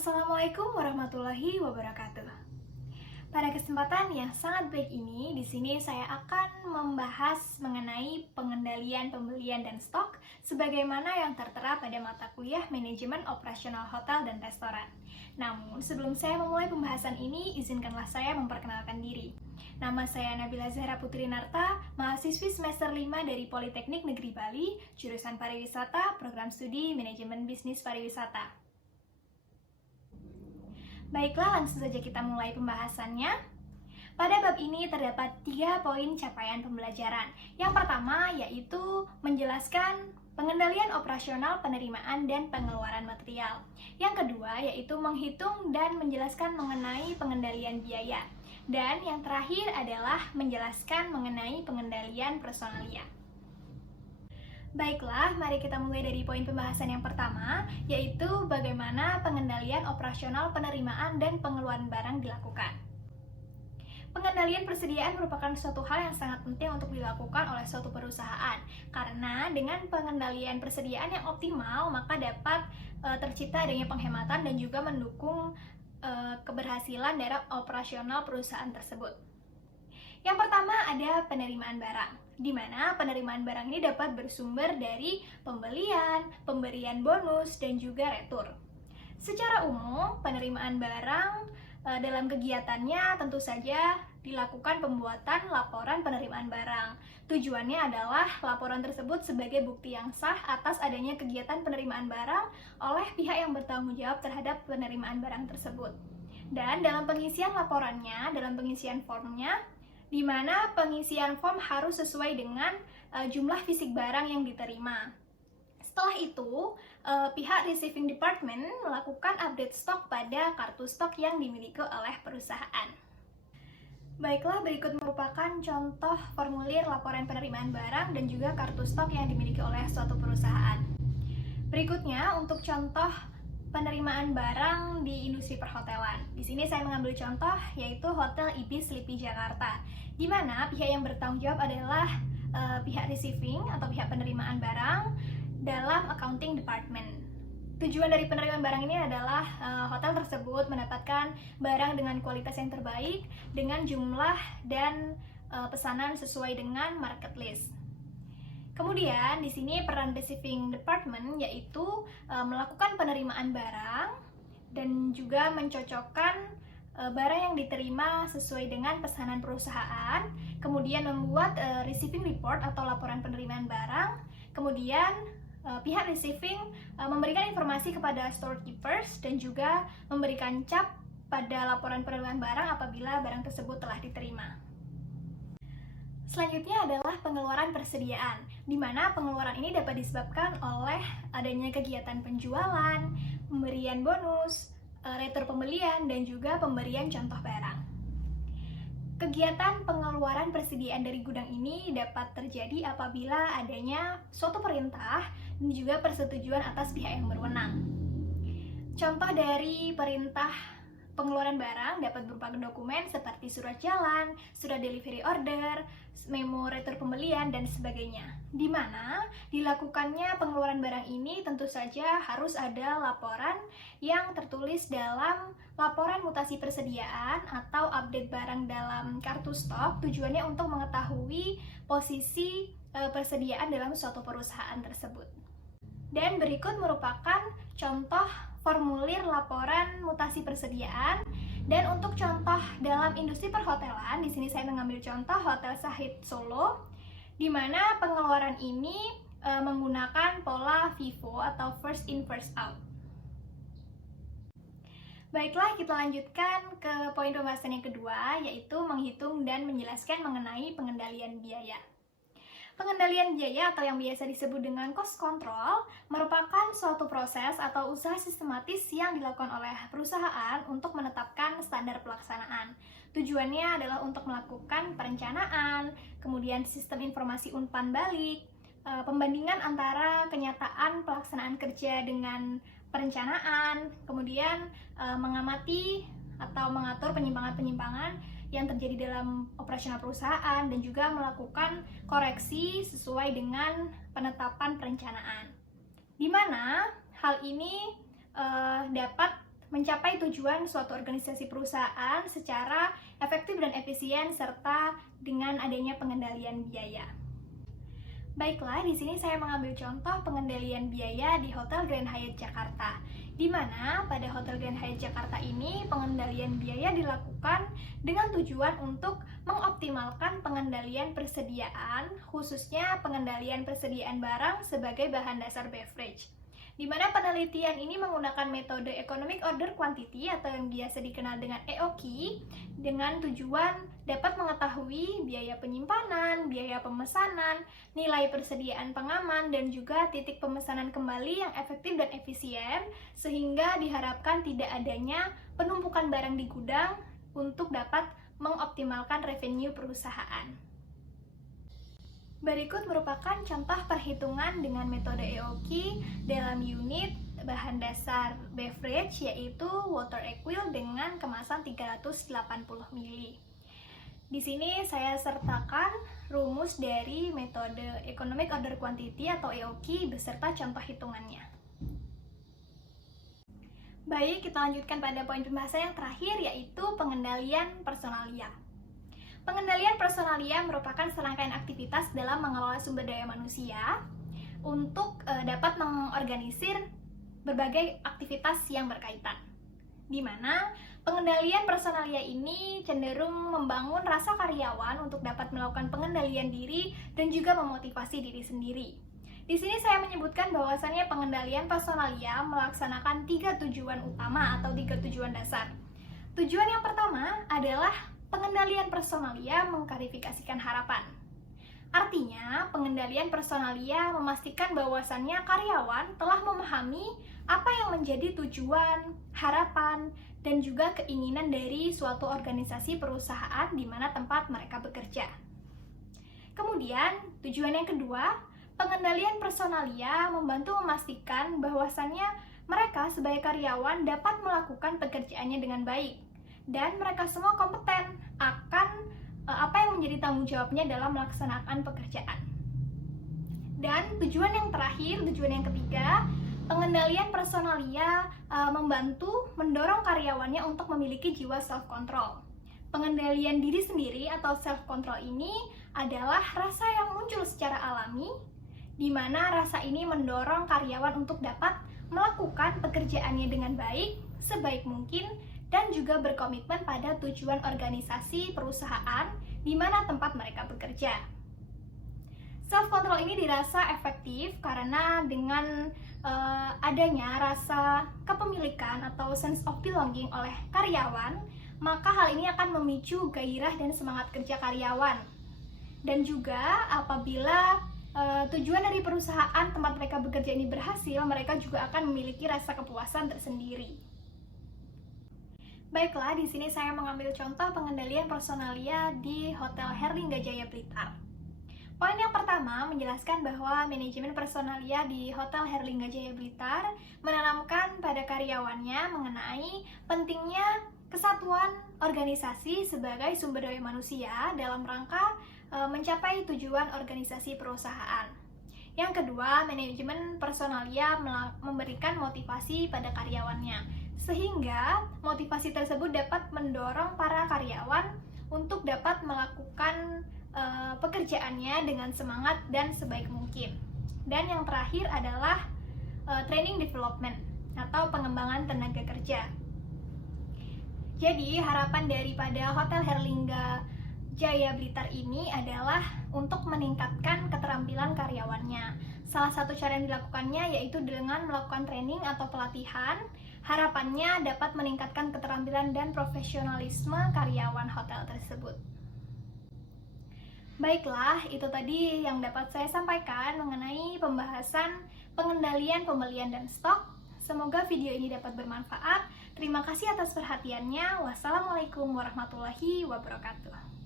Assalamualaikum warahmatullahi wabarakatuh. Pada kesempatan yang sangat baik ini, di sini saya akan membahas mengenai pengendalian pembelian dan stok sebagaimana yang tertera pada mata kuliah Manajemen Operasional Hotel dan Restoran. Namun, sebelum saya memulai pembahasan ini, izinkanlah saya memperkenalkan diri. Nama saya Nabila Zahra Putri Narta, mahasiswi semester 5 dari Politeknik Negeri Bali, jurusan Pariwisata, program studi Manajemen Bisnis Pariwisata. Baiklah, langsung saja kita mulai pembahasannya. Pada bab ini terdapat 3 poin capaian pembelajaran. Yang pertama yaitu menjelaskan pengendalian operasional penerimaan dan pengeluaran material. Yang kedua yaitu menghitung dan menjelaskan mengenai pengendalian biaya. Dan yang terakhir adalah menjelaskan mengenai pengendalian personalia. Baiklah, mari kita mulai dari poin pembahasan yang pertama, yaitu bagaimana pengendalian operasional penerimaan dan pengeluaran barang dilakukan. Pengendalian persediaan merupakan suatu hal yang sangat penting untuk dilakukan oleh suatu perusahaan, karena dengan pengendalian persediaan yang optimal, maka dapat tercipta adanya penghematan dan juga mendukung keberhasilan dalam operasional perusahaan tersebut. Yang pertama ada penerimaan barang, di mana penerimaan barang ini dapat bersumber dari pembelian, pemberian bonus, dan juga retur. Secara umum, penerimaan barang dalam kegiatannya tentu saja dilakukan pembuatan laporan penerimaan barang. Tujuannya adalah laporan tersebut sebagai bukti yang sah atas adanya kegiatan penerimaan barang oleh pihak yang bertanggung jawab terhadap penerimaan barang tersebut. Dan dalam pengisian laporannya, dalam pengisian formnya, di mana pengisian form harus sesuai dengan jumlah fisik barang yang diterima. Setelah itu, pihak receiving department melakukan update stok pada kartu stok yang dimiliki oleh perusahaan. Baiklah, berikut merupakan contoh formulir laporan penerimaan barang dan juga kartu stok yang dimiliki oleh suatu perusahaan. Berikutnya, untuk contoh penerimaan barang di industri perhotelan. Di sini saya mengambil contoh yaitu Hotel Ibis Sleepy Jakarta, di mana pihak yang bertanggung jawab adalah pihak receiving atau pihak penerimaan barang dalam accounting department. Tujuan dari penerimaan barang ini adalah hotel tersebut mendapatkan barang dengan kualitas yang terbaik dengan jumlah dan pesanan sesuai dengan market list. Kemudian di sini peran receiving department yaitu melakukan penerimaan barang dan juga mencocokkan barang yang diterima sesuai dengan pesanan perusahaan, kemudian membuat receiving report atau laporan penerimaan barang, kemudian pihak receiving memberikan informasi kepada storekeepers dan juga memberikan cap pada laporan penerimaan barang apabila barang tersebut telah diterima. Selanjutnya adalah pengeluaran persediaan, di mana pengeluaran ini dapat disebabkan oleh adanya kegiatan penjualan, pemberian bonus, retur pembelian, dan juga pemberian contoh barang. Kegiatan pengeluaran persediaan dari gudang ini dapat terjadi apabila adanya suatu perintah dan juga persetujuan atas pihak yang berwenang. Contoh dari perintah pengeluaran barang dapat berupa dokumen seperti surat jalan, surat delivery order, memo retur pembelian, dan sebagainya. Di mana dilakukannya pengeluaran barang ini tentu saja harus ada laporan yang tertulis dalam laporan mutasi persediaan atau update barang dalam kartu stok, tujuannya untuk mengetahui posisi persediaan dalam suatu perusahaan tersebut. Dan berikut merupakan contoh formulir laporan mutasi persediaan. Dan untuk contoh dalam industri perhotelan, di sini saya mengambil contoh Hotel Sahid Solo, di mana pengeluaran ini menggunakan pola FIFO atau first in first out. Baiklah, kita lanjutkan ke poin pembahasan yang kedua, yaitu menghitung dan menjelaskan mengenai pengendalian biaya. Pengendalian biaya atau yang biasa disebut dengan cost control merupakan suatu proses atau usaha sistematis yang dilakukan oleh perusahaan untuk menetapkan standar pelaksanaan. Tujuannya adalah untuk melakukan perencanaan, kemudian sistem informasi umpan balik, pembandingan antara kenyataan pelaksanaan kerja dengan perencanaan, kemudian mengamati atau mengatur penyimpangan-penyimpangan yang terjadi dalam operasional perusahaan dan juga melakukan koreksi sesuai dengan penetapan perencanaan. Di mana hal ini dapat mencapai tujuan suatu organisasi perusahaan secara efektif dan efisien serta dengan adanya pengendalian biaya. Baiklah, di sini saya mengambil contoh pengendalian biaya di Hotel Grand Hyatt Jakarta, di mana pada Hotel Grand Hyatt Jakarta ini pengendalian biaya dilakukan dengan tujuan untuk mengoptimalkan pengendalian persediaan, khususnya pengendalian persediaan barang sebagai bahan dasar beverage. Di mana penelitian ini menggunakan metode Economic Order Quantity atau yang biasa dikenal dengan EOQ dengan tujuan dapat mengetahui biaya penyimpanan, biaya pemesanan, nilai persediaan pengaman, dan juga titik pemesanan kembali yang efektif dan efisien sehingga diharapkan tidak adanya penumpukan barang di gudang untuk dapat mengoptimalkan revenue perusahaan. Berikut merupakan contoh perhitungan dengan metode EOQ dalam unit bahan dasar beverage yaitu water equal dengan kemasan 380 ml. Di sini saya sertakan rumus dari metode Economic Order Quantity atau EOQ beserta contoh hitungannya. Baik, kita lanjutkan pada poin pembahasan yang terakhir yaitu pengendalian personalia. Pengendalian personalia merupakan serangkaian aktivitas dalam mengelola sumber daya manusia untuk dapat mengorganisir berbagai aktivitas yang berkaitan. Di mana pengendalian personalia ini cenderung membangun rasa karyawan untuk dapat melakukan pengendalian diri dan juga memotivasi diri sendiri. Di sini saya menyebutkan bahwasannya pengendalian personalia melaksanakan 3 tujuan utama atau 3 tujuan dasar. Tujuan yang pertama adalah pengendalian personalia mengklarifikasikan harapan. Artinya, pengendalian personalia memastikan bahwasannya karyawan telah memahami apa yang menjadi tujuan, harapan, dan juga keinginan dari suatu organisasi perusahaan di mana tempat mereka bekerja. Kemudian, tujuan yang kedua, pengendalian personalia membantu memastikan bahwasannya mereka sebagai karyawan dapat melakukan pekerjaannya dengan baik dan mereka semua kompeten akan apa yang menjadi tanggung jawabnya dalam melaksanakan pekerjaan. Dan tujuan yang terakhir, tujuan yang ketiga, pengendalian personalia membantu mendorong karyawannya untuk memiliki jiwa self-control. Pengendalian diri sendiri atau self-control ini adalah rasa yang muncul secara alami, di mana rasa ini mendorong karyawan untuk dapat melakukan pekerjaannya dengan baik, sebaik mungkin, dan juga berkomitmen pada tujuan organisasi perusahaan di mana tempat mereka bekerja. Self-control ini dirasa efektif karena dengan adanya rasa kepemilikan atau sense of belonging oleh karyawan, maka hal ini akan memicu gairah dan semangat kerja karyawan. Dan juga apabila tujuan dari perusahaan tempat mereka bekerja ini berhasil, mereka juga akan memiliki rasa kepuasan tersendiri. Baiklah, di sini saya mengambil contoh pengendalian personalia di Hotel Herlingga Jaya Blitar. Poin yang pertama menjelaskan bahwa manajemen personalia di Hotel Herlingga Jaya Blitar menanamkan pada karyawannya mengenai pentingnya kesatuan organisasi sebagai sumber daya manusia dalam rangka mencapai tujuan organisasi perusahaan. Yang kedua, manajemen personalia memberikan motivasi pada karyawannya, sehingga motivasi tersebut dapat mendorong para karyawan untuk dapat melakukan pekerjaannya dengan semangat dan sebaik mungkin. Dan yang terakhir adalah training development atau pengembangan tenaga kerja. Jadi harapan daripada Hotel Herlingga Jaya Blitar ini adalah untuk meningkatkan keterampilan karyawannya. Salah satu cara yang dilakukannya yaitu dengan melakukan training atau pelatihan. Harapannya dapat meningkatkan keterampilan dan profesionalisme karyawan hotel tersebut. Baiklah, itu tadi yang dapat saya sampaikan mengenai pembahasan pengendalian pembelian dan stok. Semoga video ini dapat bermanfaat. Terima kasih atas perhatiannya. Wassalamualaikum warahmatullahi wabarakatuh.